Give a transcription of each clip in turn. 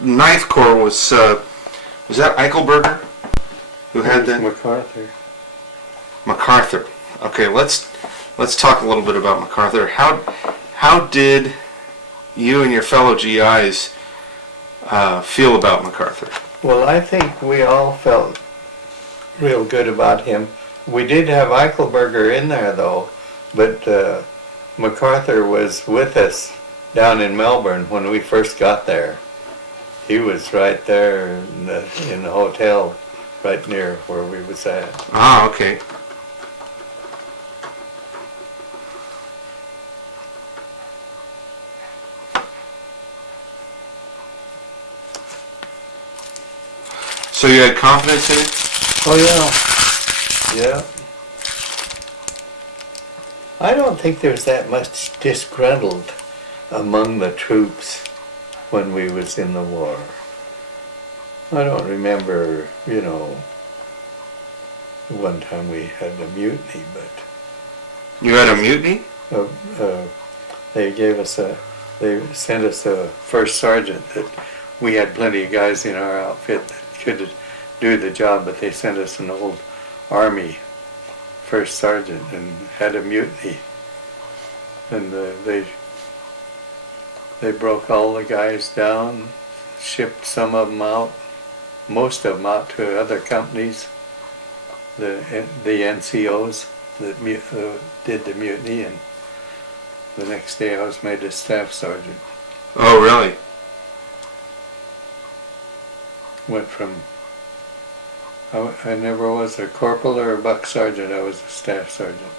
Ninth Corps was that Eichelberger who had that? MacArthur. MacArthur. Okay, let's talk a little bit about MacArthur. How did you and your fellow GIs feel about MacArthur? Well, I think we all felt real good about him. We did have Eichelberger in there though, but MacArthur was with us down in Melbourne when we first got there. He was right there in the hotel right near where we was at. Ah, okay. So you had confidence in it? Oh yeah. Yeah. I don't think there's that much disgruntled among the troops when we was in the war. I don't remember, one time we had a mutiny, but You had a mutiny? they sent us a first sergeant that we had plenty of guys in our outfit that could do the job, but they sent us an old Army first sergeant and had a mutiny. And they broke all the guys down, shipped some of them out, most of them out to other companies, the NCOs that did the mutiny, and the next day I was made a staff sergeant. Oh, really? Went from, I never was a corporal or a buck sergeant, I was a staff sergeant.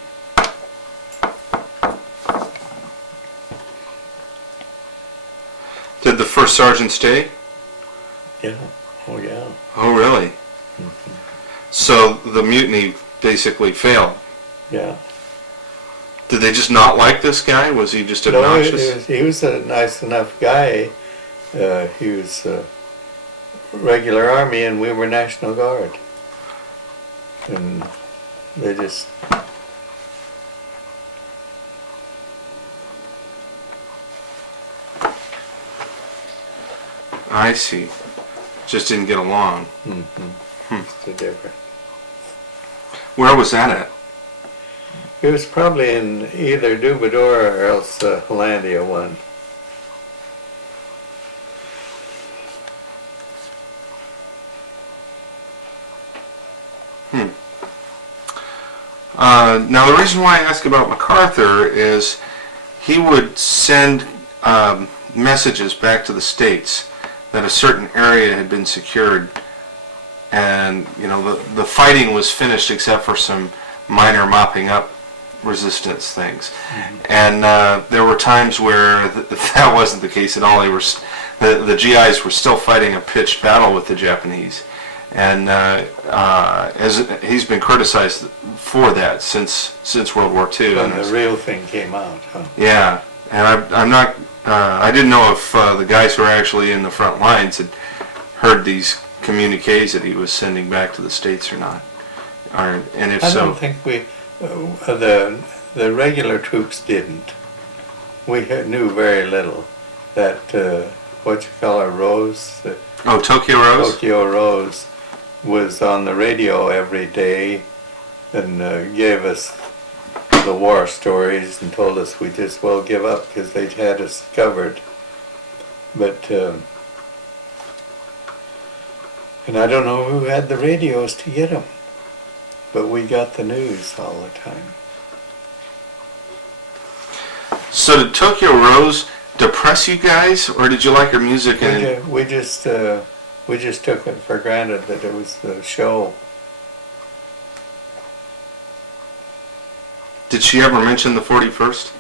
Did the first sergeant stay? Yeah, oh yeah. Oh, really? Mm-hmm. So the mutiny basically failed. Yeah. Did they just not like this guy? Was he just No, obnoxious? he was a nice enough guy. He was regular Army and we were National Guard. And they just... I see. Just didn't get along. Mm-hmm. It's a different. Where was that at? It was probably in either Dubadora or else Hollandia one. Now the reason why I ask about MacArthur is he would send messages back to the States that a certain area had been secured, and the fighting was finished except for some minor mopping up resistance things. Mm-hmm. And there were times where that wasn't the case at all. The GIs were still fighting a pitched battle with the Japanese, and as he's been criticized for that since World War II. When the real thing came out, huh? Yeah, and I'm not. I didn't know if the guys who were actually in the front lines had heard these communiques that he was sending back to the States or not. And if I so, don't think the regular troops didn't. We knew very little. That Rose. Tokyo Rose. Tokyo Rose was on the radio every day and gave us the war stories and told us we just well give up because they had us covered. But and I don't know who had the radios to get them, but we got the news all the time. So did Tokyo Rose depress you guys, or did you like her music? We just took it for granted that it was the show. Did she ever mention the 41st?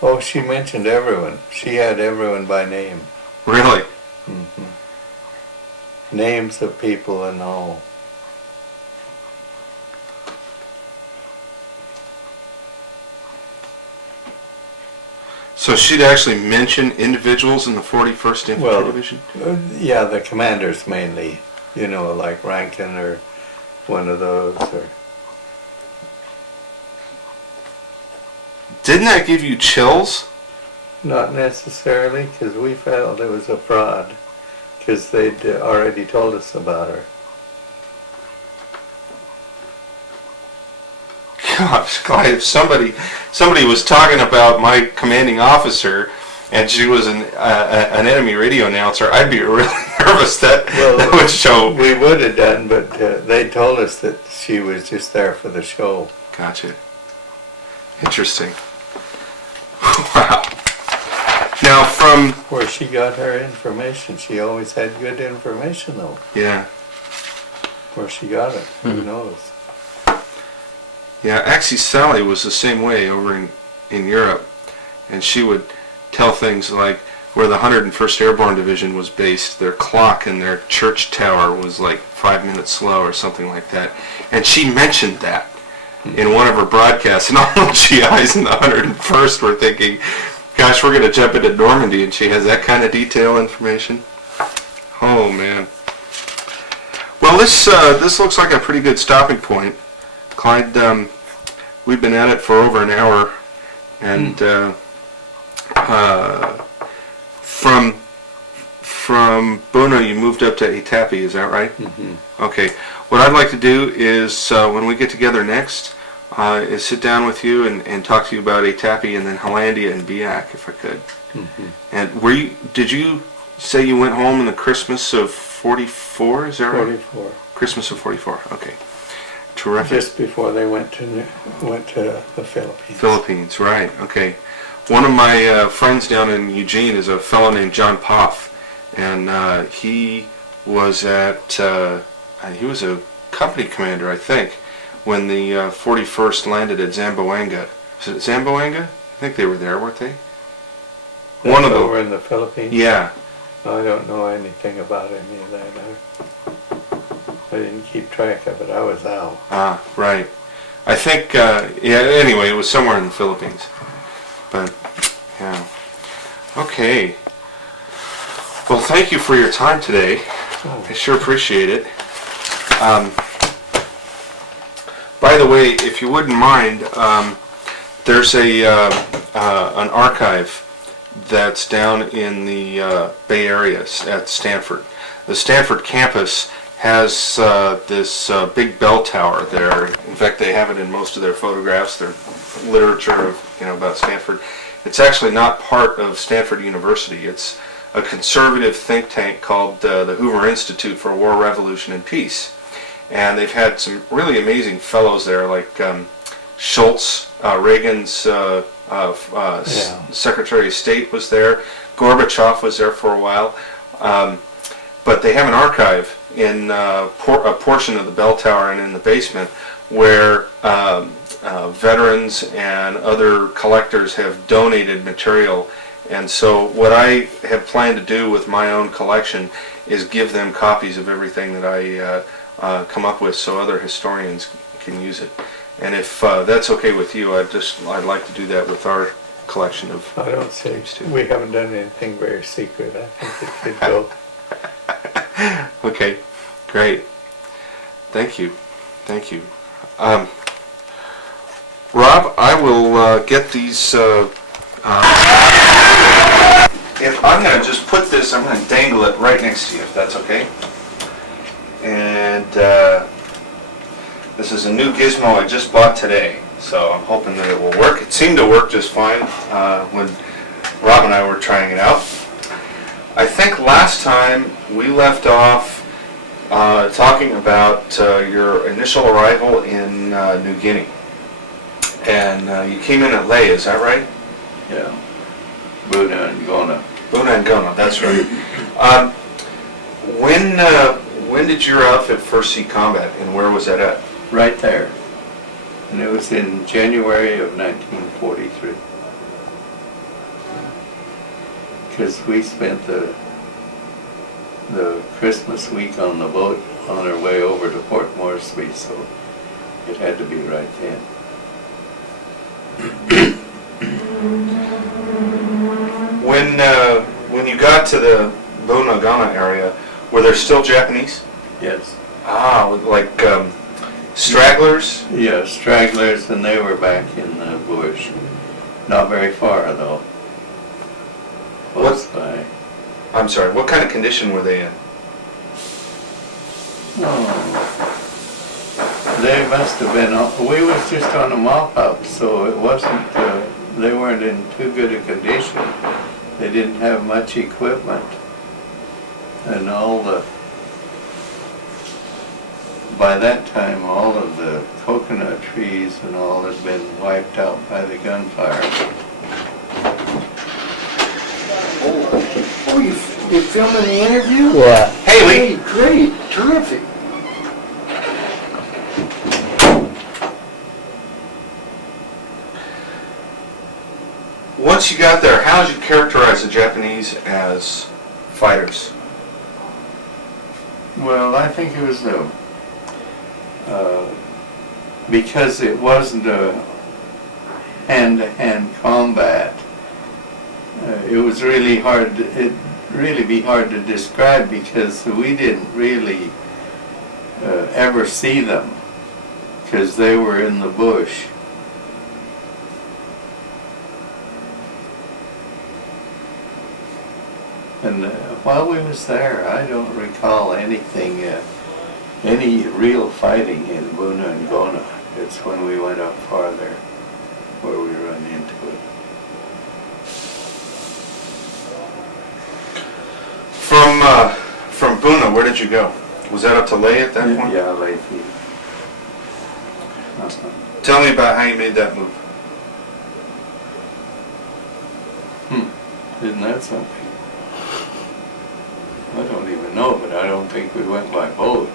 Oh, she mentioned everyone. She had everyone by name. Really? Mm-hmm. Names of people and all. So she'd actually mention individuals in the 41st Infantry Division? Yeah, the commanders mainly. Like Rankin or one of those. Or Didn't that give you chills? not necessarily, because we felt it was a fraud. because they'd already told us about her. Gosh, Clyde, if somebody was talking about my commanding officer, and she was an enemy radio announcer, I'd be really nervous that would show. We would have done, but they told us that she was just there for the show. Gotcha. Interesting. Wow. Now from Where she got her information, she always had good information though. Yeah. Where she got it, who knows? Yeah, Axie Sally was the same way over in Europe, and she would tell things like where the 101st Airborne Division was based, their clock in their church tower was like 5 minutes slow or something like that. And she mentioned that in one of her broadcasts, and all the GIs in the 101st were thinking, gosh, we're going to jump into Normandy, and she has that kind of detail information. Oh, man. Well, this looks like a pretty good stopping point. Clyde, we've been at it for over an hour, and from Bono you moved up to Itapi, is that right? Mm-hmm. Okay. What I'd like to do is when we get together next, is sit down with you and talk to you about Itapi and then Hollandia and Biak, if I could. Mm-hmm. And did you say you went home in the Christmas of 44? Is that right? 44. Christmas of 44. Okay. Terrific. Just before they went to the Philippines. Philippines, right? Okay. One of my friends down in Eugene is a fellow named John Poff, and he was he was a company commander, I think, when the 41st landed at Zamboanga. Is it Zamboanga? I think they were there, weren't they? That's One of over them. in the Philippines? Yeah. I don't know anything about any of that. I didn't keep track of it. I was out. Ah, right. I think, anyway, it was somewhere in the Philippines. But, yeah. Okay. Well, thank you for your time today. Oh. I sure appreciate it. By the way, if you wouldn't mind, there's an archive that's down in the Bay Area at Stanford. The Stanford campus has this big bell tower there. In fact, they have it in most of their photographs, their literature of, about Stanford. It's actually not part of Stanford University. It's a conservative think tank called the Hoover Institute for War, Revolution, and Peace. And they've had some really amazing fellows there, like Schultz, Reagan's Secretary of State was there. Gorbachev was there for a while. But they have an archive in a portion of the bell tower and in the basement where veterans and other collectors have donated material. And so what I have planned to do with my own collection is give them copies of everything that I come up with so other historians can use it. And if that's okay with you, I'd like to do that with our collection of I don't say tapes too. we haven't done anything very secret. I think it could go. Okay, great. Thank you. Thank you. Rob, I will get these. If I'm going to just put this, I'm going to dangle it right next to you, if that's okay. And this is a new gizmo I just bought today, so I'm hoping that it will work. It seemed to work just fine when Rob and I were trying it out. I think last time we left off talking about your initial arrival in New Guinea. And you came in at Ley, is that right? Yeah. Buna and Gona. Buna and Gona, that's right. When did your outfit first see combat, and where was that at? Right there. And it was in January of 1943. Because we spent the Christmas week on the boat on our way over to Port Moresby, so it had to be right then. When you got to the Bunagana area, were there still Japanese? Yes. Ah, like stragglers? Yeah, stragglers, and they were back in the bush. Not very far, though. Close by. I'm sorry, what kind of condition were they in? They must have been, we was just on a mop-up, so it wasn't, they weren't in too good a condition. They didn't have much equipment. And by that time, all of the coconut trees and all had been wiped out by the gunfire. Oh, you filming the interview? Yeah. Hey, Lee! Hey, great, terrific. Once you got there, how did you characterize the Japanese as fighters? Well, I think it was because it wasn't a hand-to-hand combat. It was really hard. It'd really be hard to describe because we didn't really ever see them because they were in the bush. And while we was there, I don't recall anything, any real fighting in Buna and Gona. It's when we went up farther where we run into it. From Buna, where did you go? Was that up to Leh at that point? Yeah, lately. Tell me about how you made that move. Isn't that something? I don't even know, but I don't think we went by boat.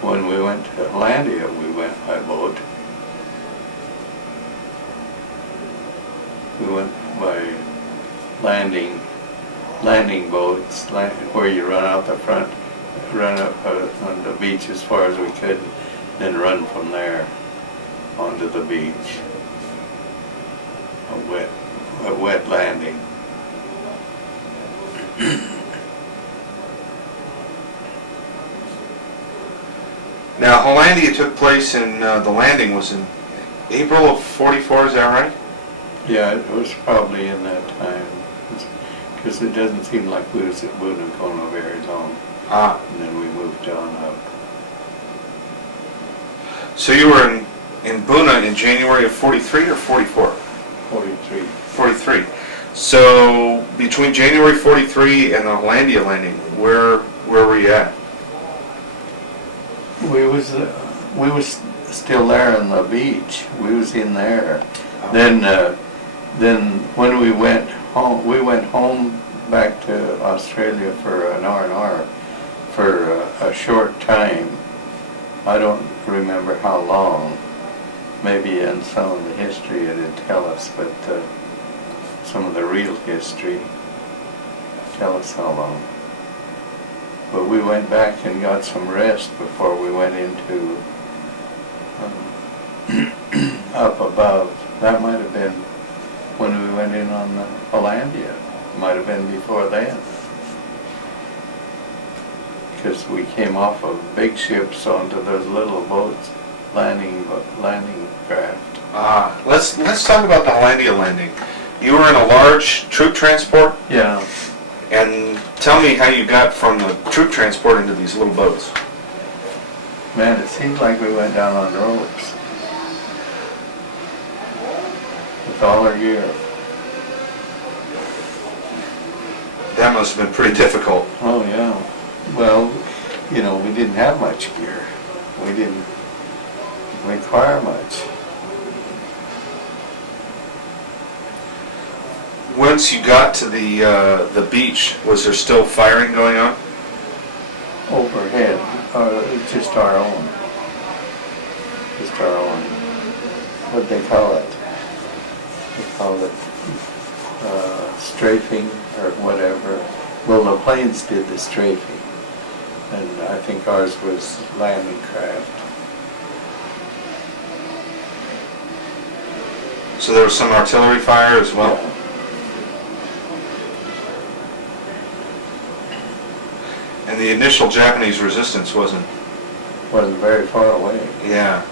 When we went to Hollandia, we went by boat. We went by landing boats, where you run out the front, run up on the beach as far as we could, then run from there onto the beach. A wet landing. Now, Hollandia took place in, the landing was in April of 44, is that right? Yeah, it was probably in that time, because it doesn't seem like we was at Budakona very long, Ah, and then we moved on up. so you were in Buna in January of 43 or 44? 43. 43. So, between January 43 and the Hollandia landing, where were you at? We was still there on the beach. We was in there. Then when we went home back to Australia for an R&R for a short time. I don't remember how long. Maybe in some of the history it'd tell us, but some of the real history tell us how long. But we went back and got some rest before we went into up above. That might have been when we went in on the Hollandia. Might have been before then. Because we came off of big ships onto those little boats, landing craft. Let's talk about the Hollandia landing. You were in a large troop transport, Yeah. and tell me how you got from the troop transport into these little boats. Man, it seemed like we went down on ropes. With all our gear. That must have been pretty difficult. Oh, yeah. Well, we didn't have much gear. We didn't require much. Once you got to the beach, was there still firing going on? Overhead, just our own. Just our own. What'd they call it? They called it strafing or whatever. Well, the planes did the strafing, and I think ours was landing craft. So there was some artillery fire as well. Yeah. And the initial Japanese resistance wasn't Very far away. Yeah.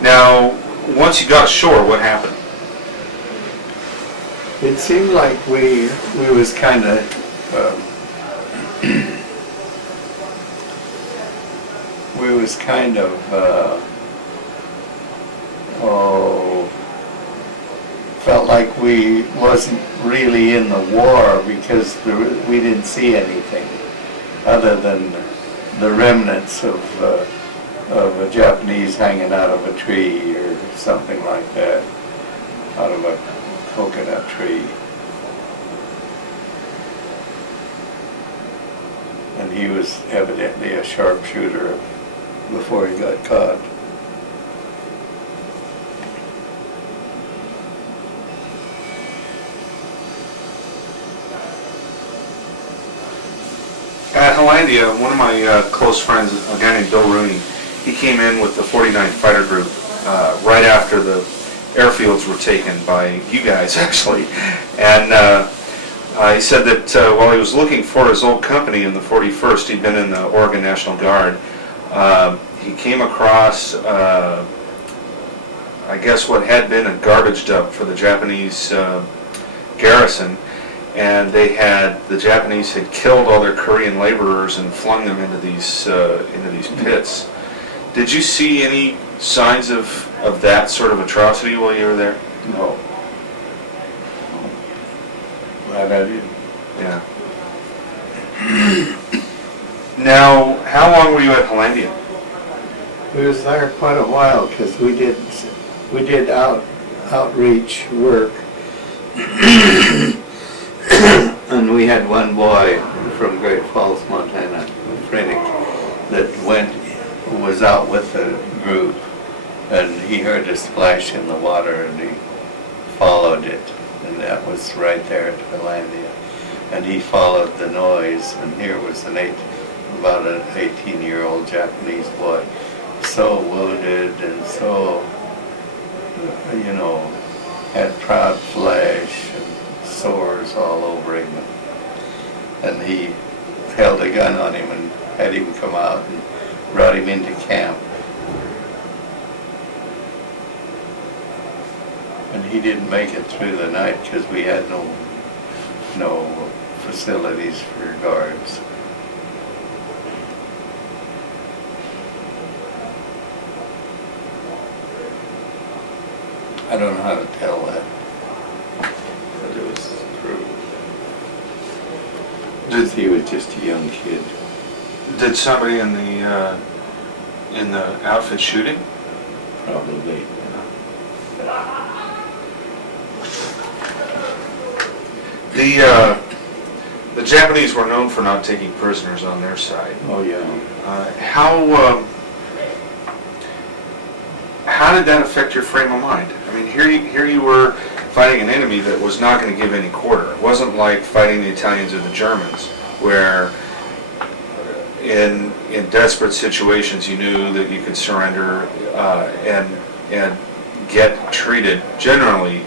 Now, once you got ashore, what happened? It seemed like we was kind of we was kind of, felt like we wasn't really in the war because we didn't see anything other than the remnants of a Japanese hanging out of a tree or something like that, out of a coconut tree. And he was evidently a sharpshooter before he got caught. At Hollandia, one of my close friends, a guy named Bill Rooney, he came in with the 49th Fighter Group right after the airfields were taken by you guys, actually. And he said that while he was looking for his old company in the 41st, he'd been in the Oregon National Guard, he came across, I guess, what had been a garbage dump for the Japanese garrison. And the Japanese had killed all their Korean laborers and flung them into these pits. Did you see any signs of that sort of atrocity while you were there? No. Glad I didn't. Yeah. Now, how long were you at Hollandia? We was there quite a while because we did outreach work. And we had one boy from Great Falls, Montana, Frenick, that was out with the group, and he heard a splash in the water, and he followed it, and that was right there at Hollandia. And he followed the noise, and here was about an 18-year-old Japanese boy, so wounded and so, had proud flesh and sores all over him, and he held a gun on him and had him come out and brought him into camp. And he didn't make it through the night because we had no facilities for guards. I don't know how to tell that. It was true. He was just a young kid. Did somebody in the outfit shoot him? Probably. The Japanese were known for not taking prisoners on their side. Oh yeah. How did that affect your frame of mind? I mean, here you were fighting an enemy that was not going to give any quarter. It wasn't like fighting the Italians or the Germans, where in desperate situations you knew that you could surrender and get treated generally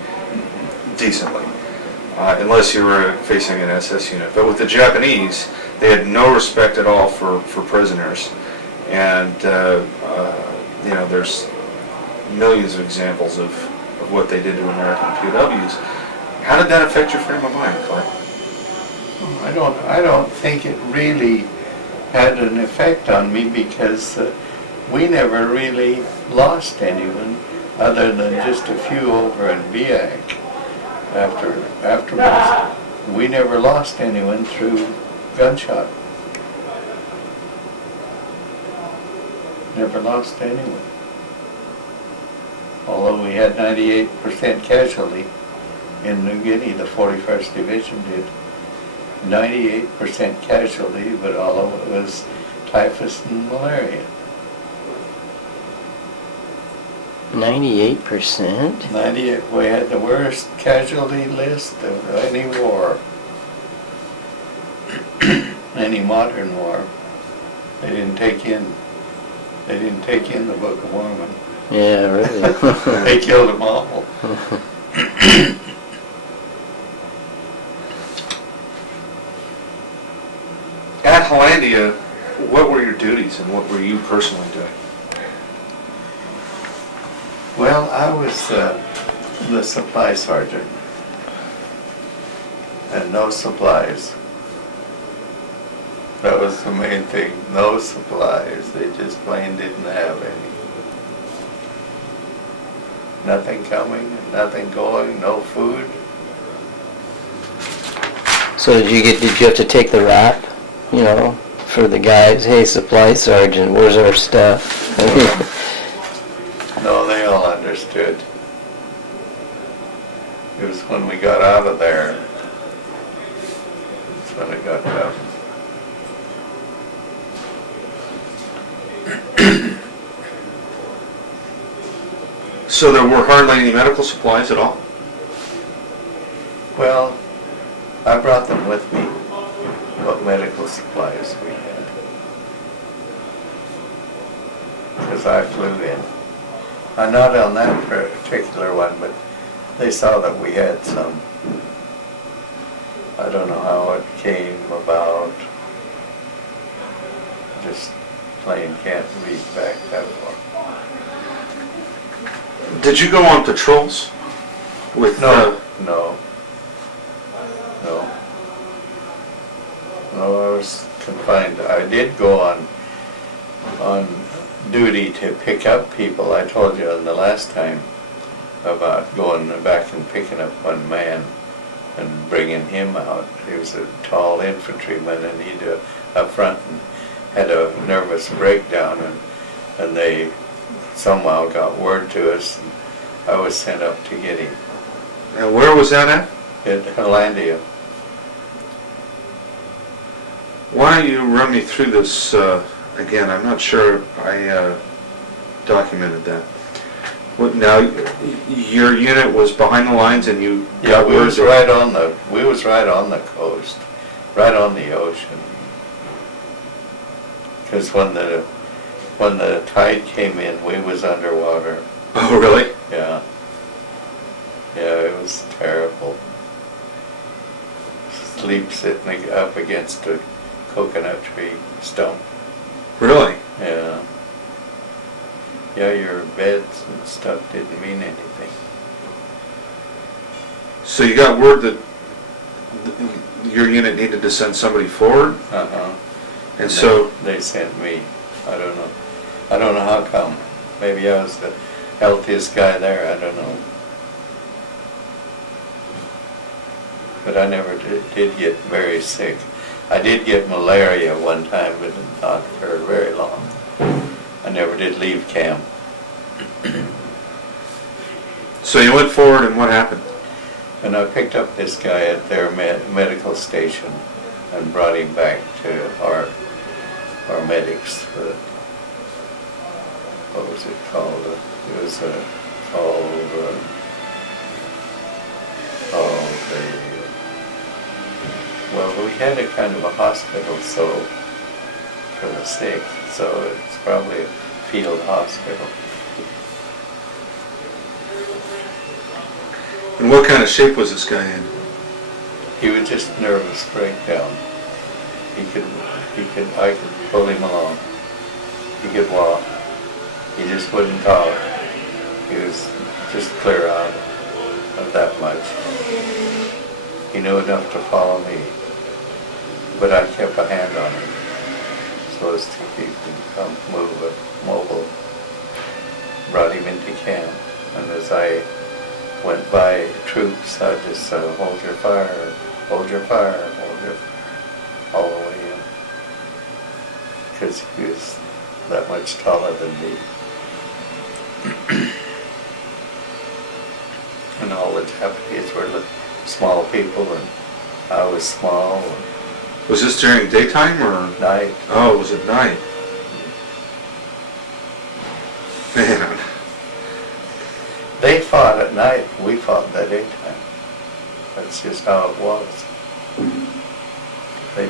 decently, unless you were facing an SS unit. But with the Japanese, they had no respect at all for prisoners, and there's millions of examples of what they did to American POWs. How did that affect your frame of mind, Clark? I don't think it really had an effect on me because we never really lost anyone other than just a few over in Biak. Afterwards, we never lost anyone through gunshot. Never lost anyone. Although we had 98% casualty in New Guinea, the 41st Division did. 98% casualty, but all of it was typhus and malaria. 98%? 98, we had the worst casualty list of any war. Any modern war. They didn't take in the Book of Mormon. Yeah, really. They killed them all. At Hollandia, what were your duties and what were you personally doing? Well, I was the supply sergeant. And no supplies. That was the main thing. No supplies. They just plain didn't have any. Nothing coming, nothing going, no food. So did you have to take the rap, you know, for the guys? Hey, supply sergeant, where's our stuff? I mean, No, they all understood. It was when we got out of there. That's when it got tough. So there were hardly any medical supplies at all? Well, I brought them with me, what medical supplies we had. Because I flew in. Not on that particular one, but they saw that we had some. I don't know how it came about. Just plain can't read back that far. Did you go on patrols with? No. No, I was confined. I did go on duty to pick up people. I told you the last time about going back and picking up one man and bringing him out. He was a tall infantryman, and he'd up front and had a nervous breakdown, and they somehow got word to us, and I was sent up to get him. And where was that at? In Hollandia. Why don't you run me through this again? I'm not sure I documented that. What, now, your unit was behind the lines and you Yeah, got we word was that- right on the coast, right on the ocean. Because when the tide came in, we was underwater. Oh, really? Yeah. Yeah, it was terrible. Sleep sitting up against a coconut tree stump. Really? Yeah. Yeah, your beds and stuff didn't mean anything. So you got word that your unit needed to send somebody forward? Uh-huh. And so, They sent me. I don't know. I don't know how come. Maybe I was the healthiest guy there. I don't know. But I never did get very sick. I did get malaria one time, but not for very long. I never did leave camp. so you went forward and what happened? And I picked up this guy at their medical station and brought him back to our medics. What was it called? It was well, we had a kind of a hospital, so for the sick, so it's probably a field hospital. And what kind of shape was this guy in? He was just nervous breakdown. I could pull him along. He could walk. He just wouldn't talk. He was just clear out of that much. He knew enough to follow me, but I kept a hand on him so as to keep him mobile. Brought him into camp, and as I went by troops, I just said, hold your fire, hold your fire, hold your fire, all the way in. Because he was that much taller than me. And all the Japanese were small people, and I was small, and Was this during daytime or? night. Oh, it was at night. Man. They fought at night, we fought in the daytime. That's just how it was. They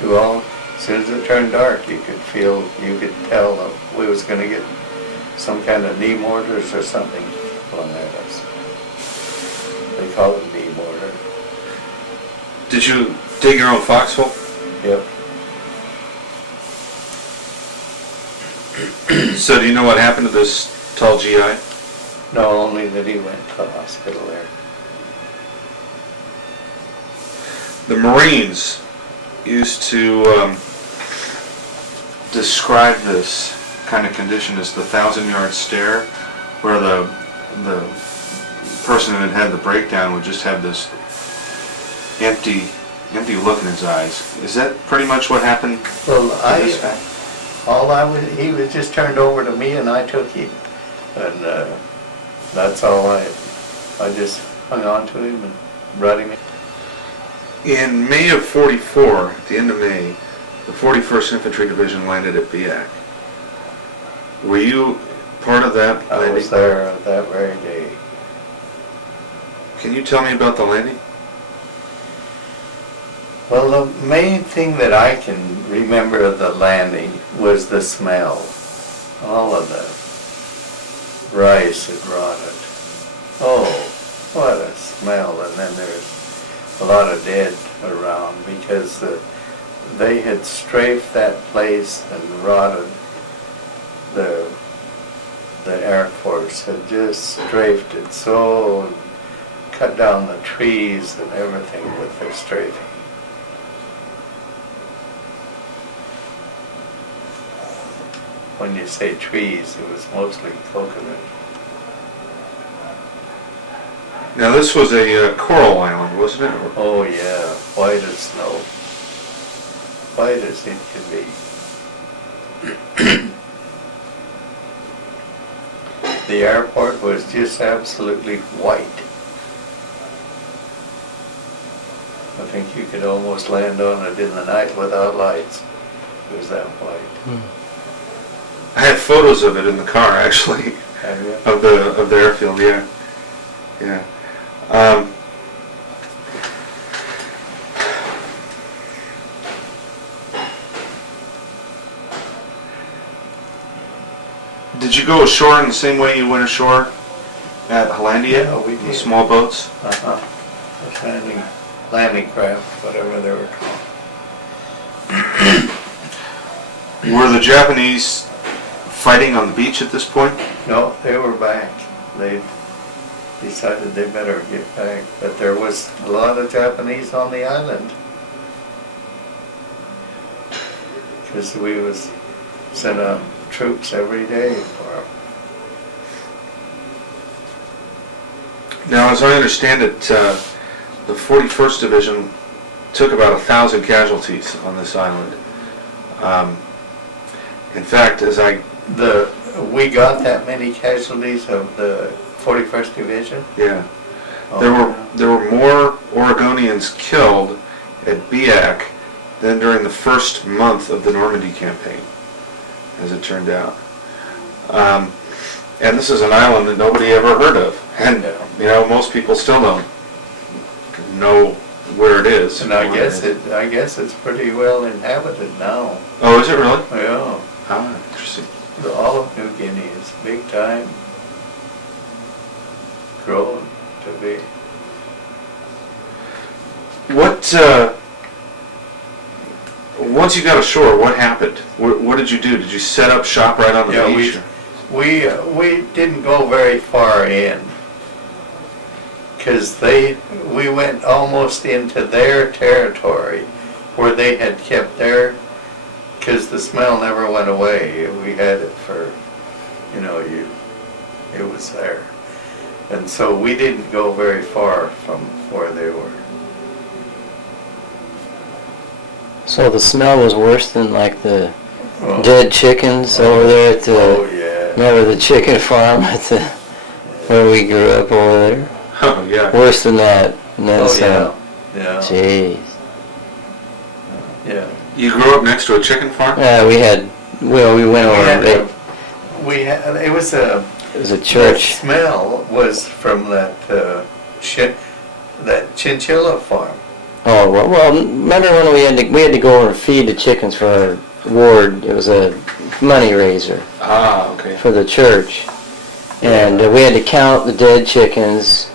do all, as soon as it turned dark, you could tell that we was gonna get some kind of knee mortars or something flung at us. They call it knee mortar. Did you dig your own foxhole? Yep. So do you know what happened to this tall GI? No, only that he went to the hospital there. The Marines used to describe this kind of condition as the 1,000-yard stare, where the person who had had the breakdown would just have this empty look in his eyes. Is that pretty much what happened? Well, this guy? he was just turned over to me and I took him. And that's all I just hung on to him and brought him in. In May of '44, at the end of May, the 41st Infantry Division landed at Biak. Were you part of that I landing? was there that very day. Can you tell me about the landing? Well, the main thing that I can remember of the landing was the smell. All of the rice had rotted. Oh, what a smell. And then there's a lot of dead around because they had strafed that place and rotted. The Air Force had just strafed it so, cut down the trees and everything with their strafing. When you say trees, it was mostly coconut. Now this was a coral island, wasn't it? Or- Oh yeah, white as snow. White as it could be. The airport was just absolutely white. I think you could almost land on it in the night without lights. It was that white. I have photos of it in the car, actually, Have you? of the airfield. Yeah, yeah. Did you go ashore in the same way you went ashore at Hollandia? Yeah, we The did. small boats? Uh-huh. The landing craft, whatever they were called. Were the Japanese fighting on the beach at this point? No, they were back. They decided they better get back. But there was a lot of Japanese on the island. Because we was sent out troops every day for 'em. Now, as I understand it, the 41st Division took about 1,000 casualties on this island. In fact, We got that many casualties of the 41st Division? yeah, Oh, there were more Oregonians killed at Biak than during the first month of the Normandy campaign, as it turned out. And this is an island that nobody ever heard of, and most people still don't know where it is. And I guess it's pretty well inhabited now. Oh, is it really? Yeah. Ah, interesting. All of New Guinea is big time growing to be. What? Once you got ashore, what happened? What did you do? Did you set up shop right on the Yeah, beach? we didn't go very far in because we went almost into their territory where they had kept their, because the smell never went away. We had it for, it was there. And so we didn't go very far from where they were. So the smell was worse than like the Oh. dead chickens over there at Oh, the, yeah. remember the chicken farm at the, where we grew up over there? Oh, yeah. Worse than that. And then Oh, some. yeah. Jeez. Yeah. You grew up next to a chicken farm? We went over, It was a, it was a the church. smell was from that chinchilla farm. Oh, well, remember when we had to go over and feed the chickens for our ward? It was a money raiser Ah, okay. for the church. And we had to count the dead chickens,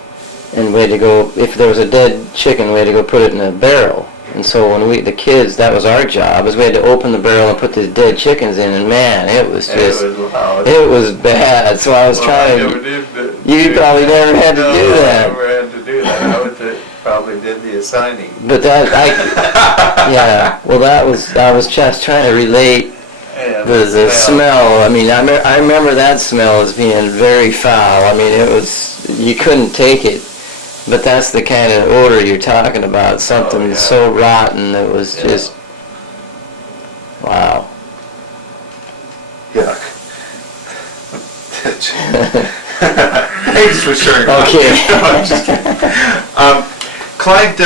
and we had to go, if there was a dead chicken, we had to go put it in a barrel. And so when the kids, that was our job, is we had to open the barrel and put the dead chickens in, and man, it was just, It was loud. it was bad. So I was Well, I trying never to, did you probably never had to No, do I that. never had to do that. I probably did did the assigning. But yeah, well I was just trying to relate And the smell. I mean, I remember that smell as being very foul. I mean, you couldn't take it. But that's the kind of odor you're talking about, something yeah. so rotten that was Yeah. just, wow. Yuck. Thanks for sharing. Okay. No, I'm just kidding. Clyde,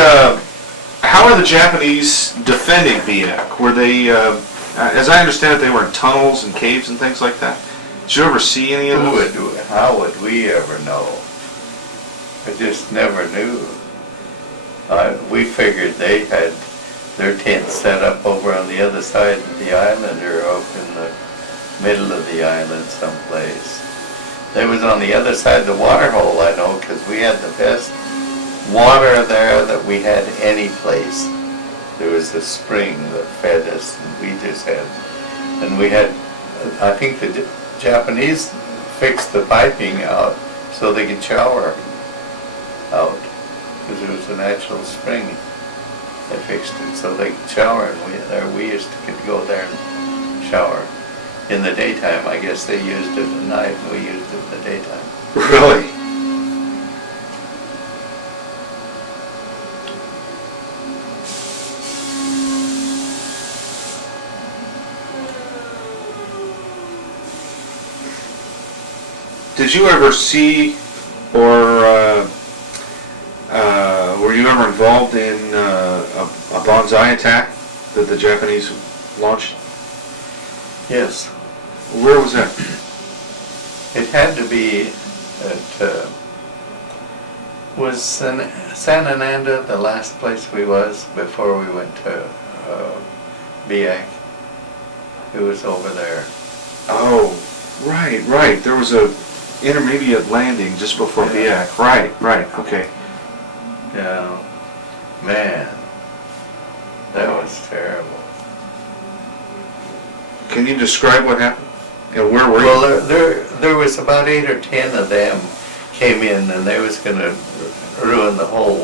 how are the Japanese defending Biak? Were they, as I understand it, they were in tunnels and caves and things like that? Did you ever see any of those? How would we ever know? I just never knew. We figured they had their tents set up over on the other side of the island or up in the middle of the island someplace. They was on the other side of the water hole, I know, because we had the best water there that we had any place. There was a spring that fed us, and we just had, and we had, I think the Japanese fixed the piping out so they could shower out, because it was a natural spring. They fixed it so they could shower, and we used to could go there and shower. In the daytime, I guess they used it at night, and we used it in the daytime. Really? Did you ever see or were you ever involved in a bonsai attack that the Japanese launched? Yes. Where was that? It had to be at, was San Ananda the last place we was before we went to Biak? It was over there. Oh, right. There was a intermediate landing just before Yeah. Biak. Right. Okay. Yeah. Man, that was terrible. Can you describe what happened? And where were you? Well, there was about 8 or 10 of them came in, and they was going to ruin the whole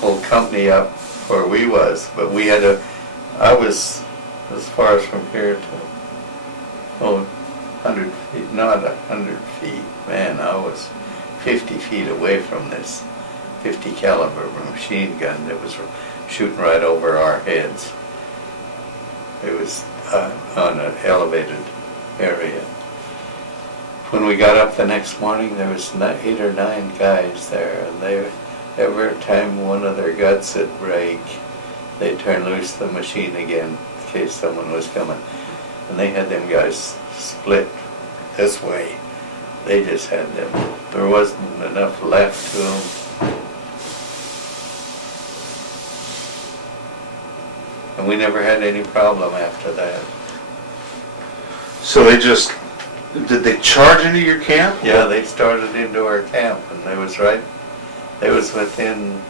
whole company up where we was. But we had I was as far as from here to 100 feet, not 100 feet. Man, I was 50 feet away from this 50 caliber machine gun that was shooting right over our heads. It was on an elevated area. When we got up the next morning, there was 8 or 9 guys there, and every time one of their guts would break, they'd turn loose the machine again in case someone was coming. And they had them guys split this way. They just had them. There wasn't enough left to them. And we never had any problem after that. So did they charge into your camp? Yeah, they started into our camp, and they was within,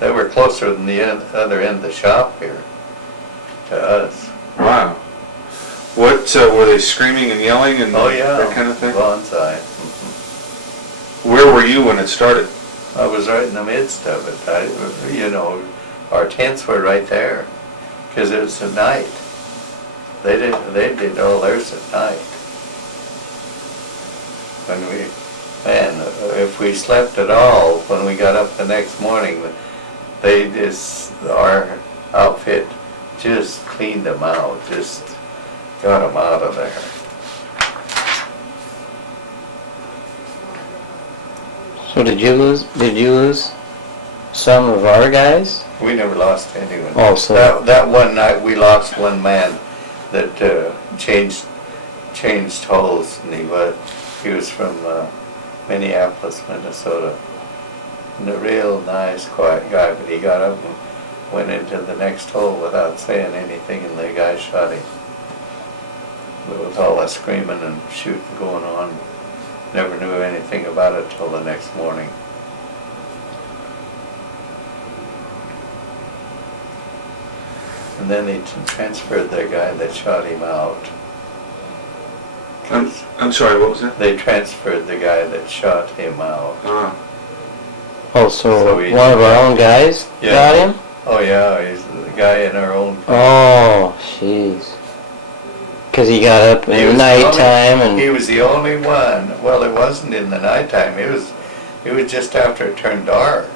they were closer than the other end of the shop here to us. Wow. What, were they screaming and yelling and Oh yeah, that kind of thing? bonsai. Where were you when it started? I was right in the midst of it. Our tents were right there, because it was at night. They did all theirs at night. If we slept at all, when we got up the next morning, our outfit just cleaned them out, just got them out of there. So did you lose some of our guys? We never lost anyone. Oh, so That one night we lost one man that changed holes, and he was from Minneapolis, Minnesota. And a real nice, quiet guy, but he got up and went into the next hole without saying anything, and the guy shot him. With all that screaming and shooting going on, never knew anything about it till the next morning. And then they transferred the guy that shot him out. I'm sorry, what was that? They transferred the guy that shot him out. Oh, so So he- one of our own guys Yeah. got him? Oh yeah, he's the guy in our own. Oh, jeez. Because he got up He in the was the nighttime He and... was the only one. Well, it wasn't in the nighttime. It was just after it turned dark.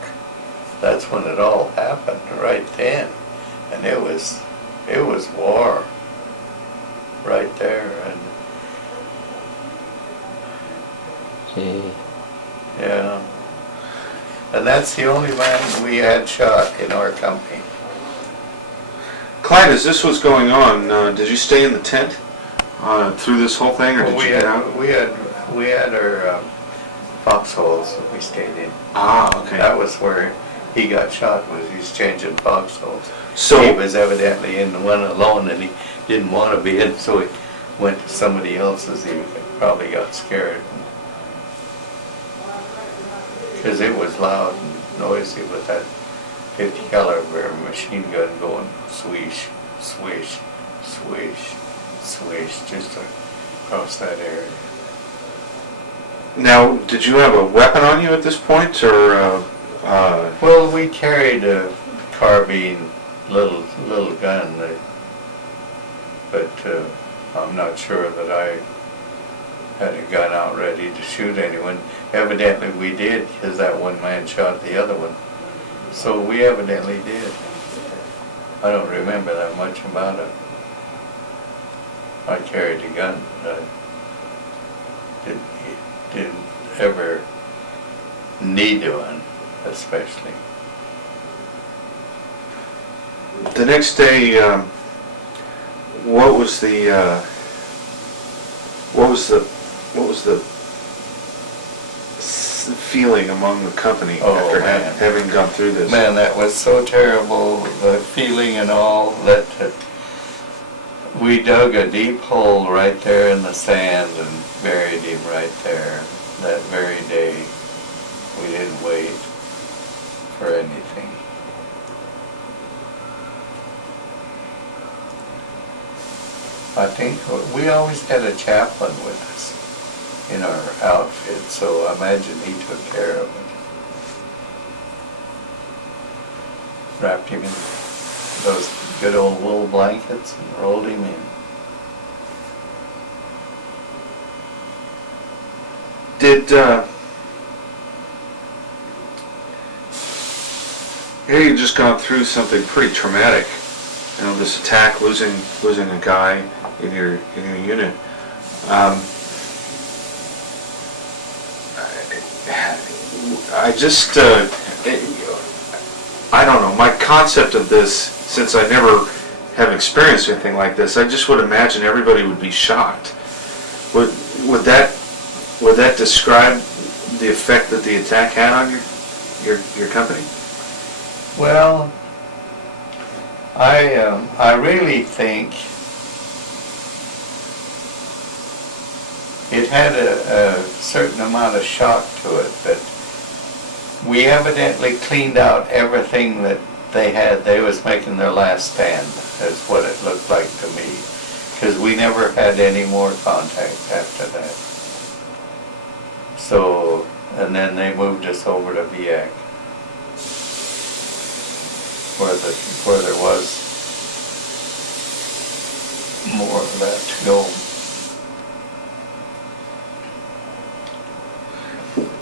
That's when it all happened, right then. And it was war. Right there. And Gee. yeah. And that's the only man we had shot in our company. Clyde, as this was going on, did you stay in the tent through this whole thing, or Well, did we you get out? had our foxholes that we stayed in. Ah, okay. That was where he got shot, was he's changing foxholes. He So, was evidently in the one alone and he didn't want to be in, so he went to somebody else's. He probably got scared. Because it was loud and noisy with that 50 caliber machine gun going swish, swish, swish, swish, just across that area. now, did you have a weapon on you at this point, or? Well, we carried a carbine, little gun, but I'm not sure that I had a gun out ready to shoot anyone. Evidently we did, because that one man shot the other one. So we evidently did. I don't remember that much about it. I carried a gun, but I didn't ever need one, especially. The next day, what was the feeling among the company Oh, after man. having gone through this? Man, that was so terrible, the feeling and all, that we dug a deep hole right there in the sand and buried him right there that very day. We didn't wait for anything. I think we always had a chaplain with us in our outfit, so I imagine he took care of it. Wrapped him in those good old wool blankets and rolled him in. Did here you just gone through something pretty traumatic, you know, this attack, losing a guy in your unit. I just I don't know, my concept of this, since I never have experienced anything like this, I just would imagine everybody would be shocked. Would that describe the effect that the attack had on your company? Well, I really think it had a certain amount of shock to it, but we evidently cleaned out everything that they had. They was making their last stand, is what it looked like to me, because we never had any more contact after that. So, and then they moved us over to Biak, where there was more of that to go.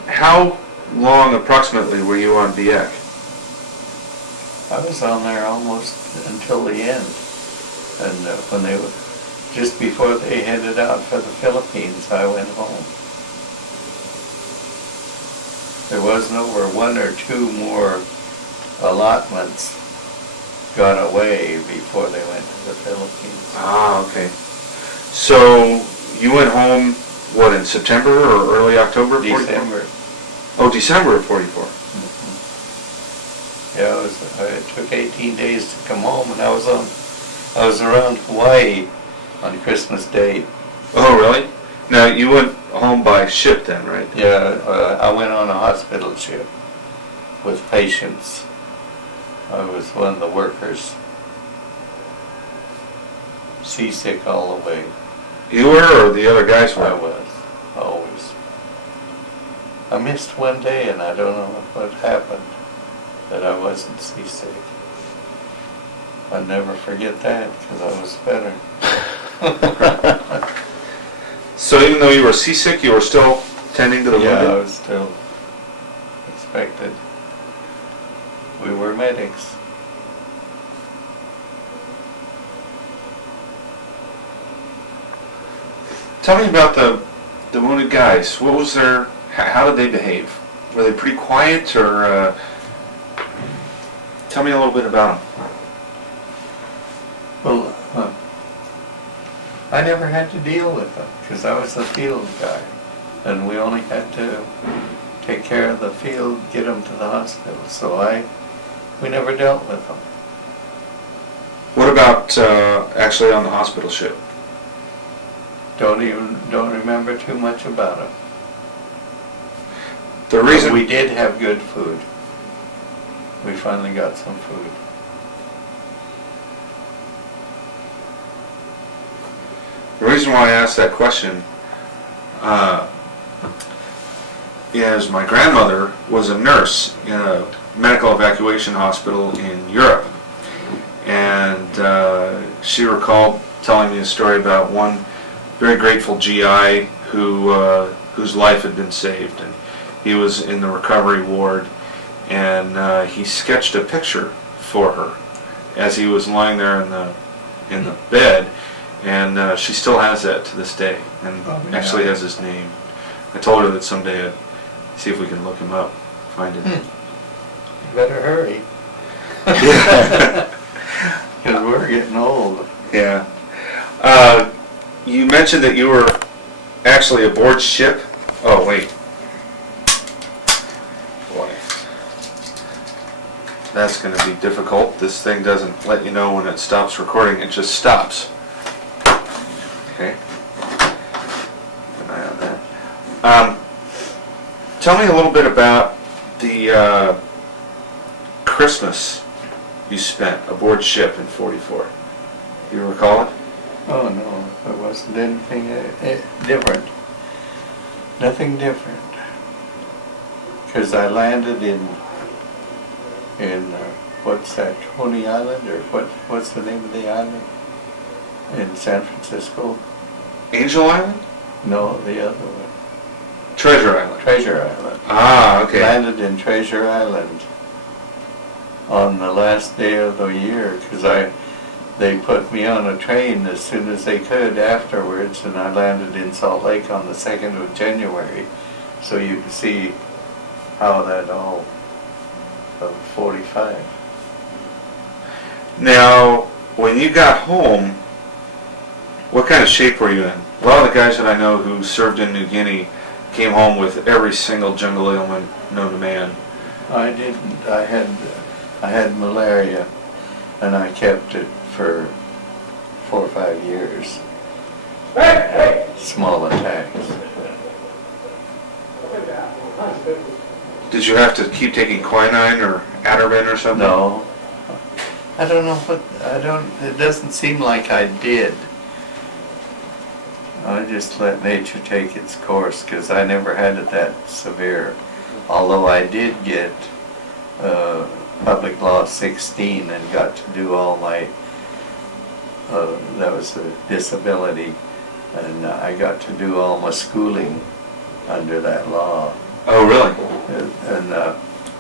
How long approximately were you on Biak? I was on there almost until the end, and when they were, just before they headed out for the Philippines, I went home. There wasn't over one or two more allotments got away before they went to the Philippines. Ah, okay. So you went home, what, in September or early October of 44? December. Oh, December of 44. Yeah, it took 18 days to come home, and I was around Hawaii on Christmas Day. Oh, really? Now, you went home by ship then, right? Yeah, I went on a hospital ship with patients. I was one of the workers. Seasick all the way. You were, or the other guys I were? was, always. I missed one day and I don't know what happened, that I wasn't seasick. I'll never forget that because I was better. So even though you were seasick, you were still tending to the Yeah, I wounded? was still expected. We were medics. Tell me about the wounded guys. What was their, how did they behave? Were they pretty quiet, or tell me a little bit about them. Well, I never had to deal with them because I was the field guy, and we only had to take care of the field, get them to the hospital. So we never dealt with them. What about actually on the hospital ship? Don't remember too much about them. The But reason we did have good food. We finally got some food. The reason why I asked that question is my grandmother was a nurse in a medical evacuation hospital in Europe, and she recalled telling me a story about one very grateful GI whose life had been saved, and he was in the recovery ward, and he sketched a picture for her as he was lying there in the bed. And she still has that to this day, and actually has his name. I told her that someday I'd see if we can look him up, find it. You better hurry. Yeah. Because we're getting old. Yeah. You mentioned that you were actually aboard ship. Oh, wait. Boy. That's going to be difficult. This thing doesn't let you know when it stops recording. It just stops. Okay. Keep an eye on that. Tell me a little bit about the Christmas you spent aboard ship in '44. You recall it? Oh no, it wasn't anything different. Nothing different. Because I landed in what's that, Coney Island, or what's the name of the island? In San Francisco? Angel Island? No, the other one. Treasure Island. Treasure Island. Ah, okay. Landed in Treasure Island on the last day of the year because they put me on a train as soon as they could afterwards, and I landed in Salt Lake on the 2nd of January. So you can see how that all of 45. Now, when you got home, what kind of shape were you in? A lot of the guys that I know who served in New Guinea came home with every single jungle ailment known to man. I didn't. I had malaria, and I kept it for 4 or 5 years. Small attacks. Did you have to keep taking quinine or Ativan or something? No. I don't know it doesn't seem like I did. I just let nature take its course because I never had it that severe. Although I did get Public Law 16 and got to do all my, that was a disability, and I got to do all my schooling under that law. Oh, really? And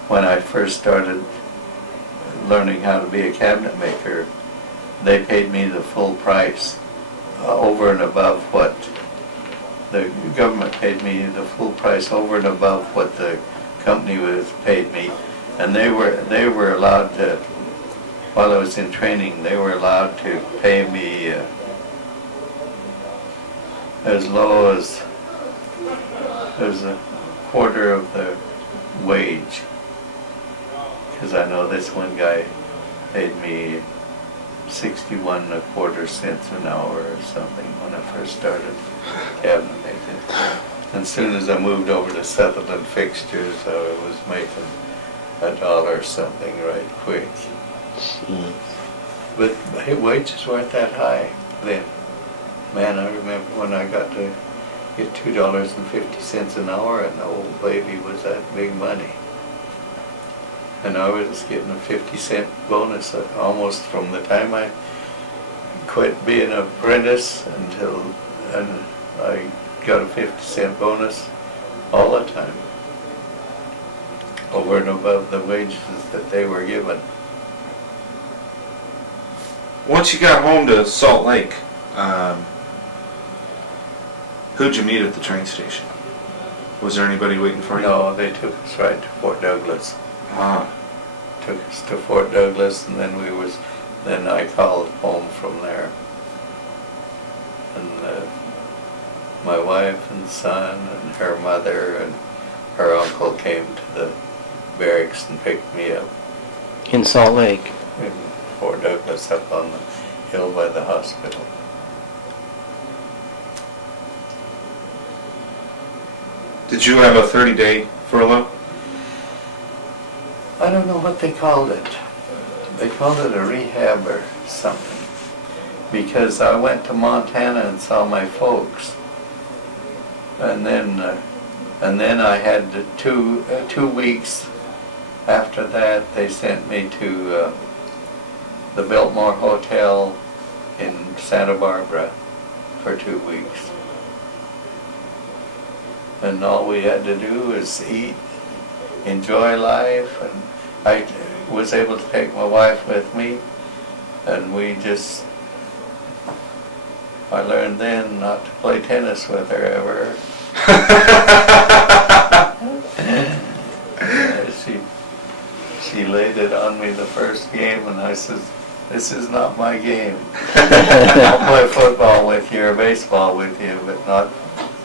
when I first started learning how to be a cabinet maker, they paid me the full price over and above what the government paid me, the full price over and above what the company was paid me. And they were allowed to, while I was in training, they were allowed to pay me as low as a quarter of the wage. Because I know this one guy paid me 61 1/4 cents an hour or something when I first started cabinet making. And as soon as I moved over to Sutherland Fixtures, I was making $1 or something right quick. Jeez. But my wages weren't that high then. Man, I remember when I got to get $2.50 an hour, and the old baby was that big money. And I was getting a 50-cent bonus almost from the time I quit being an apprentice and I got a 50-cent bonus all the time, over and above the wages that they were given. Once you got home to Salt Lake, who'd you meet at the train station? Was there anybody waiting for you? No, they took us right to Fort Douglas. Ah, Took us to Fort Douglas, and then then I called home from there. And my wife and son and her mother and her uncle came to the barracks and picked me up In Salt Lake. in Fort Douglas up on the hill by the hospital. did you have a 30-day furlough? I don't know what they called it. They called it a rehab or something. Because I went to Montana and saw my folks. And then I had 2 weeks after that. They sent me to the Biltmore Hotel in Santa Barbara for 2 weeks. And all we had to do was eat, enjoy life, and I was able to take my wife with me, and I learned then not to play tennis with her ever. She laid it on me the first game, and I says, "This is not my game. I'll play football with you or baseball with you, but not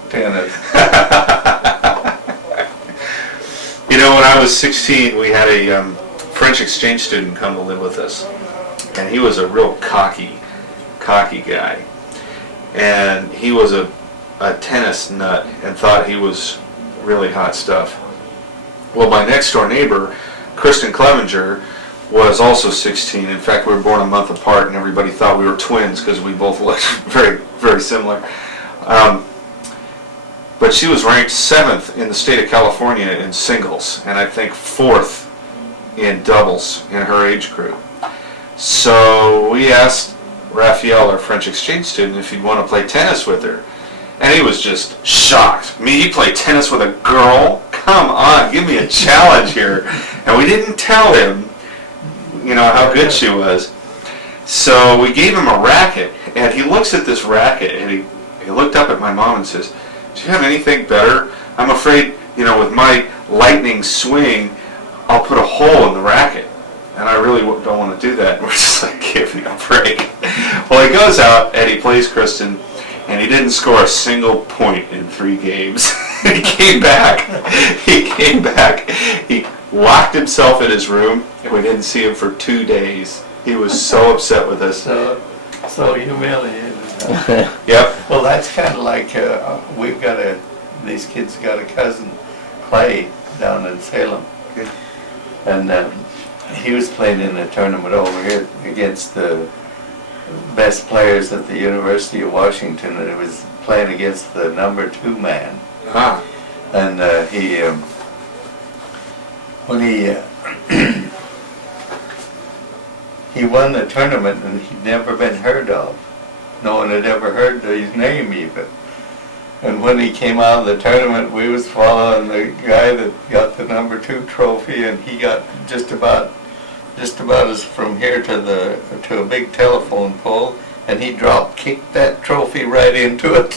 tennis." You know, when I was 16, we had a French exchange student come to live with us. And he was a real cocky guy. And he was a tennis nut and thought he was really hot stuff. Well, my next door neighbor, Kristen Clevenger, was also 16. In fact, we were born a month apart, and everybody thought we were twins because we both looked very, very similar. But she was ranked 7th in the state of California in singles, and I think 4th in doubles in her age group. So we asked Raphael, our French exchange student, if he'd want to play tennis with her. And he was just shocked. Me, you play tennis with a girl? Come on, give me a challenge here. And we didn't tell him, you know, how good she was. So we gave him a racket, and he looks at this racket, and he looked up at my mom and says, "Do you have anything better? I'm afraid, you know, with my lightning swing, I'll put a hole in the racket. And I really don't want to do that." And we're just like, give me a break. Well, he goes out and he plays Kristen, and he didn't score a single point in 3 games. He came back. He locked himself in his room, and we didn't see him for 2 days. He was so upset with us. So humiliated. Yep. Well, that's kind of like these kids got a cousin, Clay, down in Salem, Okay. and he was playing in a tournament over here against the best players at the University of Washington, and he was playing against the number 2 man, Ah. and he won the tournament, and he'd never been heard of. No one had ever heard his name even. And when he came out of the tournament, we was following the guy that got the number 2 trophy, and he got just about as from here to a big telephone pole, and he kicked that trophy right into it.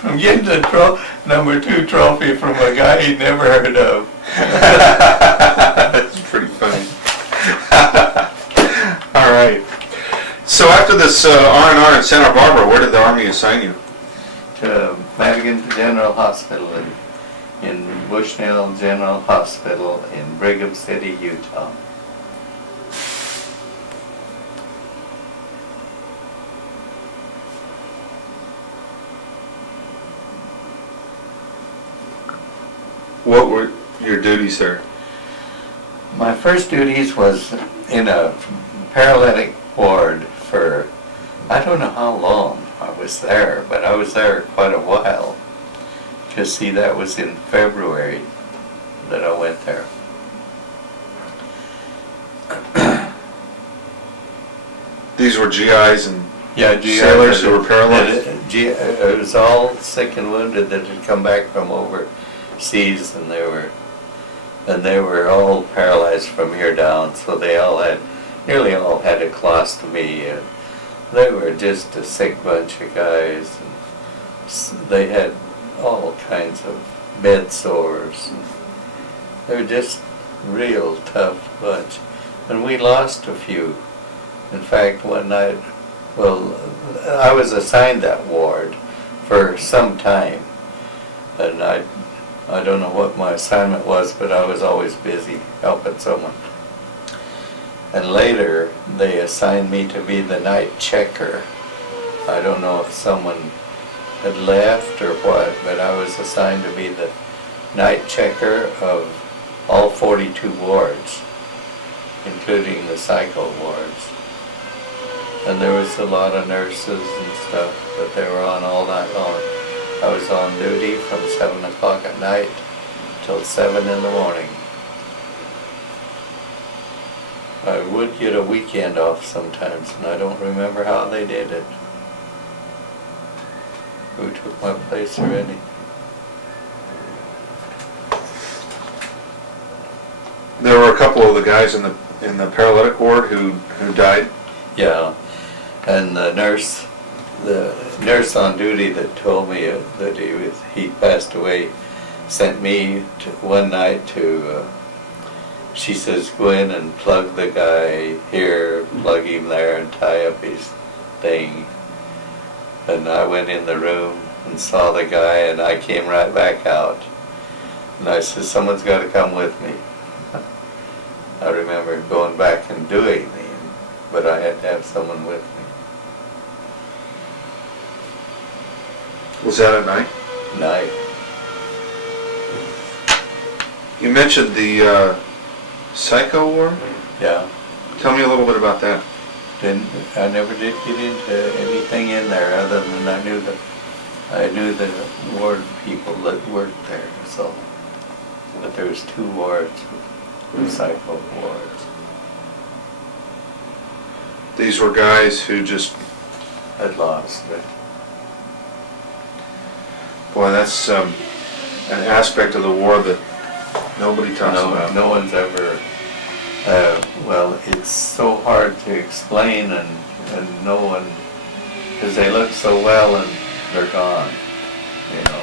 From getting the number 2 trophy from a guy he'd never heard of. That's pretty funny. All right. So after this R&R in Santa Barbara, where did the Army assign you? To Madigan General Hospital in Bushnell General Hospital in Brigham City, Utah. What were your duties there? My first duties was in a paralytic ward for I don't know how long. was there, but I was there quite a while. Because see, that was in February that I went there. These were GIs and Yeah, sailors who were paralyzed? It was all sick and wounded that had come back from overseas, and they were all paralyzed from here down. So they nearly all had a colostomy, and they were just a sick bunch of guys. And they had all kinds of bed sores. They were just real tough bunch, and we lost a few. In fact, one night, well, I was assigned that ward for some time, and I don't know what my assignment was, but I was always busy helping someone. And later, they assigned me to be the night checker. I don't know if someone had left or what, but I was assigned to be the night checker of all 42 wards, including the cycle wards. And there was a lot of nurses and stuff, but they were on all night long. I was on duty from 7 o'clock at night till 7 in the morning. I would get a weekend off sometimes, and I don't remember how they did it. Who took my place already? There were a couple of the guys in the paralytic ward who died. Yeah, and the nurse on duty that told me that he passed away sent me one night to. She says, go in and plug the guy here, plug him there, and tie up his thing. And I went in the room and saw the guy, and I came right back out. And I said, someone's got to come with me. I remember going back and doing it, but I had to have someone with me. Was that at night? Night. You mentioned the psycho ward. Yeah. Tell me a little bit about that. I never did get into anything in there other than I knew the ward people that worked there. So, but there was 2 wards, psycho wards. These were guys who just, I'd lost it. boy, that's an aspect of the war that nobody talks about. No one's ever. Well, it's so hard to explain, and no one, because they look so well and they're gone, you know.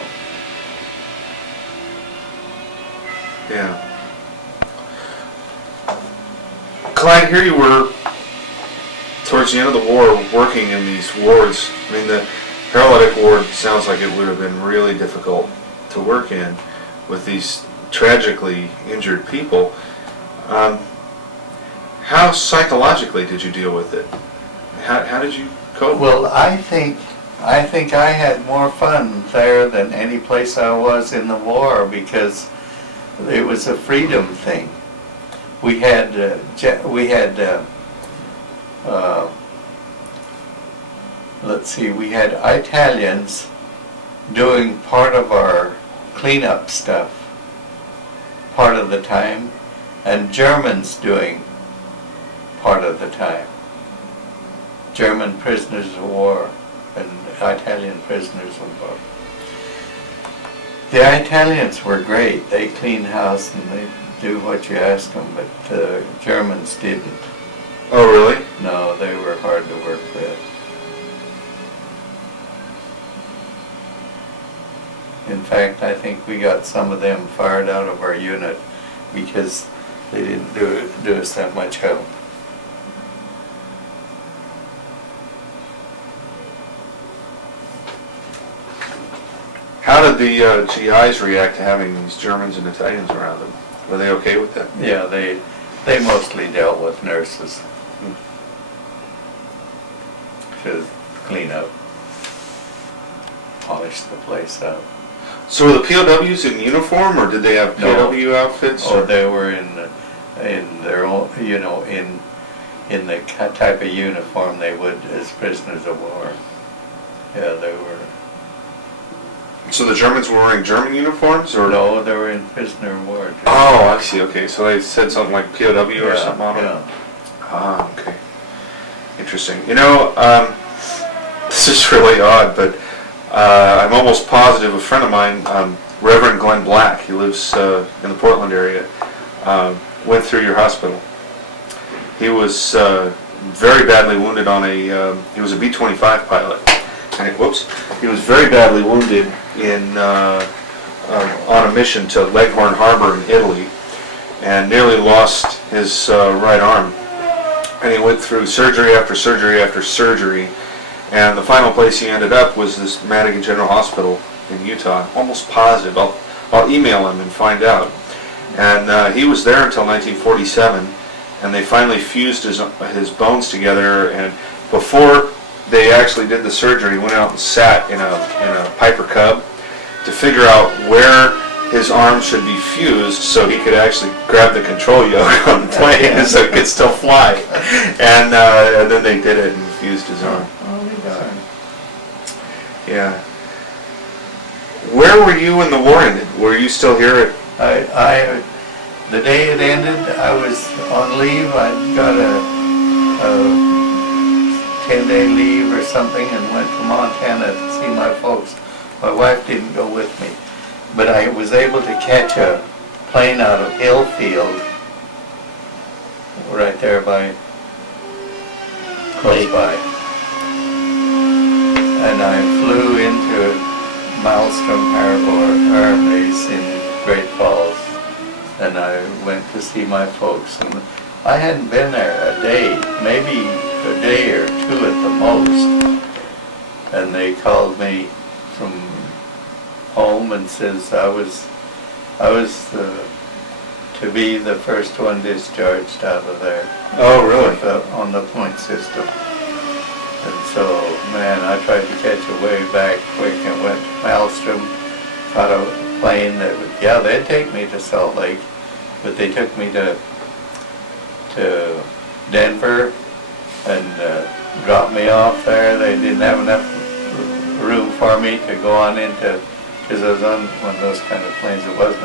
Yeah. Clyde, here you were towards the end of the war working in these wards. I mean, the paralytic ward sounds like it would have been really difficult to work in with these tragically injured people. How psychologically did you deal with it? How did you cope? Well, I think I had more fun there than any place I was in the war, because it was a freedom thing. We had let's see, we had Italians doing part of our cleanup stuff part of the time, and Germans doing part of the time. German prisoners of war and Italian prisoners of war. The Italians were great. They clean house and they do what you ask them, but the Germans didn't. Oh, really? No, they were hard to work with. In fact, I think we got some of them fired out of our unit because they didn't do us that much help. How did the GIs react to having these Germans and Italians around them? Were they okay with that? Yeah, they mostly dealt with nurses to clean up, polish the place up. So were the POWs in uniform, or did they have No. POW outfits? Or they were in their own, you know, in the type of uniform they would as prisoners of war. Yeah, they were. So the Germans were wearing German uniforms, or? No, they were in prisoner of war. Oh, I see, okay, so they said something like POW or Yeah, something on it? yeah. Ah, okay. Interesting. You know, this is really odd, but I'm almost positive a friend of mine, Reverend Glenn Black, he lives in the Portland area, went through your hospital. He was very badly wounded on he was a B-25 pilot. And he was very badly wounded on a mission to Leghorn Harbor in Italy, and nearly lost his right arm. And he went through surgery after surgery after surgery, and the final place he ended up was this Madigan General Hospital in Utah. I'm almost positive. I'll email him and find out. And he was there until 1947, and they finally fused his bones together. And before they actually did the surgery, he went out and sat in a Piper Cub to figure out where his arm should be fused so he could actually grab the control yoke on the plane so it could still fly. And then they did it and fused his arm. Oh, darn. Yeah. Where were you when the war ended? Were you still here at... The day it ended, I was on leave. I got a 10-day leave or something and went to Montana to see my folks. My wife didn't go with me, but I was able to catch a plane out of Hillfield, right there close by. And I flew into Maelstrom Air Base in Great Falls, and I went to see my folks. And I hadn't been there a day, maybe a day or two at the most. And they called me from home and says I was to be the first one discharged out of there. Oh, really? On the point system. And so, man, I tried to catch a way back quick and went to Maelstrom, caught a plane that would, they'd take me to Salt Lake, but they took me to Denver and dropped me off there. They didn't have enough room for me to go on into, because I was on one of those kind of planes. It wasn't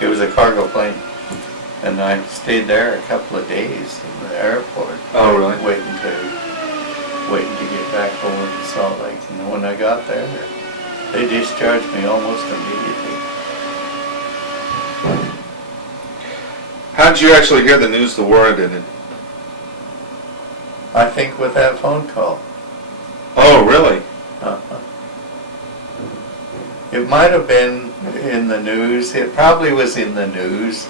it was a cargo plane. And I stayed there a couple of days in the airport. Oh, really? Waiting to get back over to Salt Lake. And when I got there, they discharged me almost immediately. How did you actually hear the news the war ended? I think with that phone call. Oh, really? Uh-huh. It might have been in the news. It probably was in the news.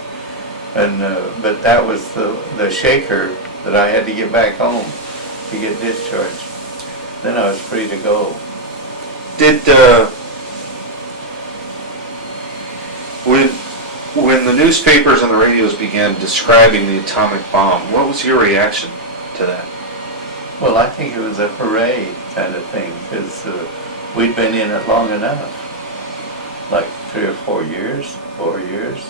And but that was the shaker that I had to get back home to get discharged. Then I was free to go. Did when the newspapers and the radios began describing the atomic bomb, what was your reaction to that? Well, I think it was a hooray kind of thing, because we'd been in it long enough, like 3 or 4 years, 4 years.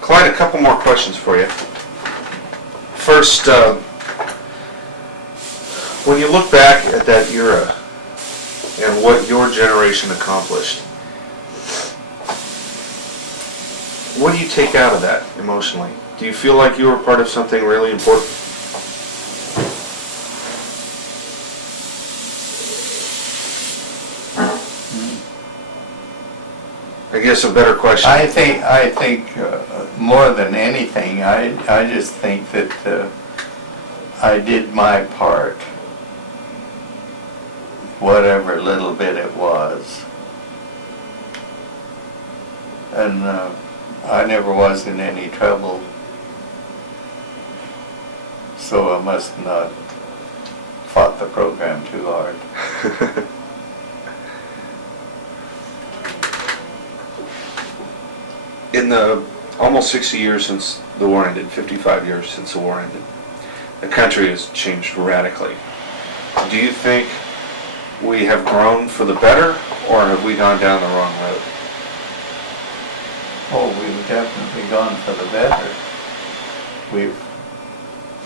Clyde, a couple more questions for you. First, when you look back at that era and what your generation accomplished, what do you take out of that emotionally? Do you feel like you were part of something really important? I guess a better question. I think more than anything, I just think that I did my part, whatever little bit it was. And I never was in any trouble, so I must not fought the program too hard. In the almost 60 years since the war ended, 55 years since the war ended, the country has changed radically. Do you think we have grown for the better, Or have we gone down the wrong road? Oh, we've definitely gone for the better.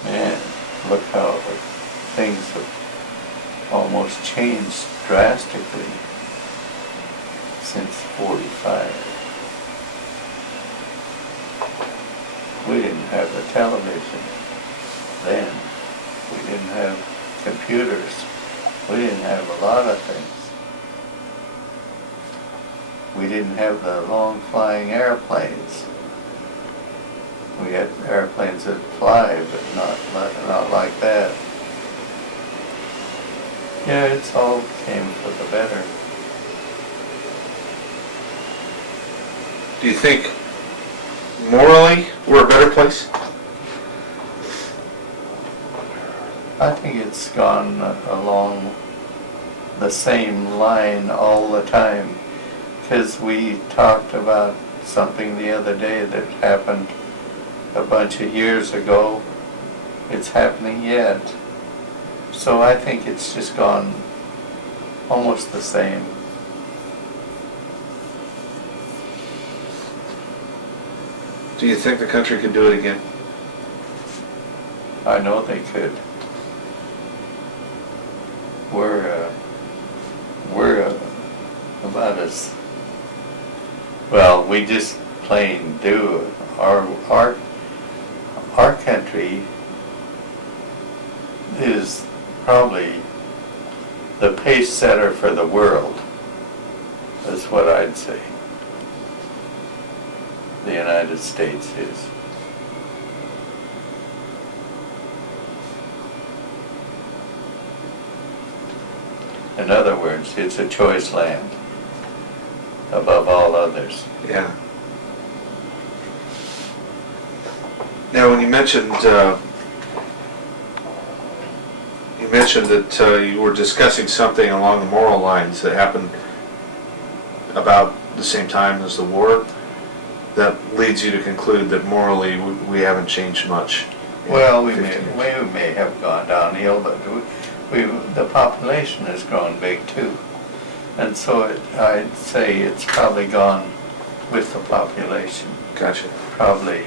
Man, look how things have almost changed drastically since 45. We didn't have a television then. We didn't have computers. We didn't have a lot of things. We didn't have the long flying airplanes. We had airplanes that fly, but not like that. Yeah, it's all came for the better. Do you think morally we're a better place? I think it's gone along the same line all the time. Because we talked about something the other day that happened a bunch of years ago. It's happening yet. So I think it's just gone almost the same. Do you think the country could do it again? I know they could. We're about as well. We just plain do. Our country is probably the pace setter for the world. That's what I'd say. The United States is. In other words, it's a choice land above all others. Yeah. Now, when you mentioned that you were discussing something along the moral lines that happened about the same time as the war, that leads you to conclude that morally we haven't changed much. Well, we 15 years. may have gone downhill, but the population has grown big too. And so I'd say it's probably gone with the population. Gotcha. Probably,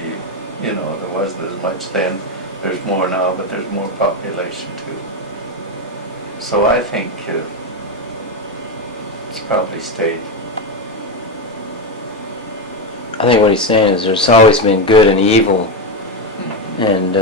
there wasn't as much then, there's more now, but there's more population too. So I think it's probably stayed. I think what he's saying is there's always been good and evil, and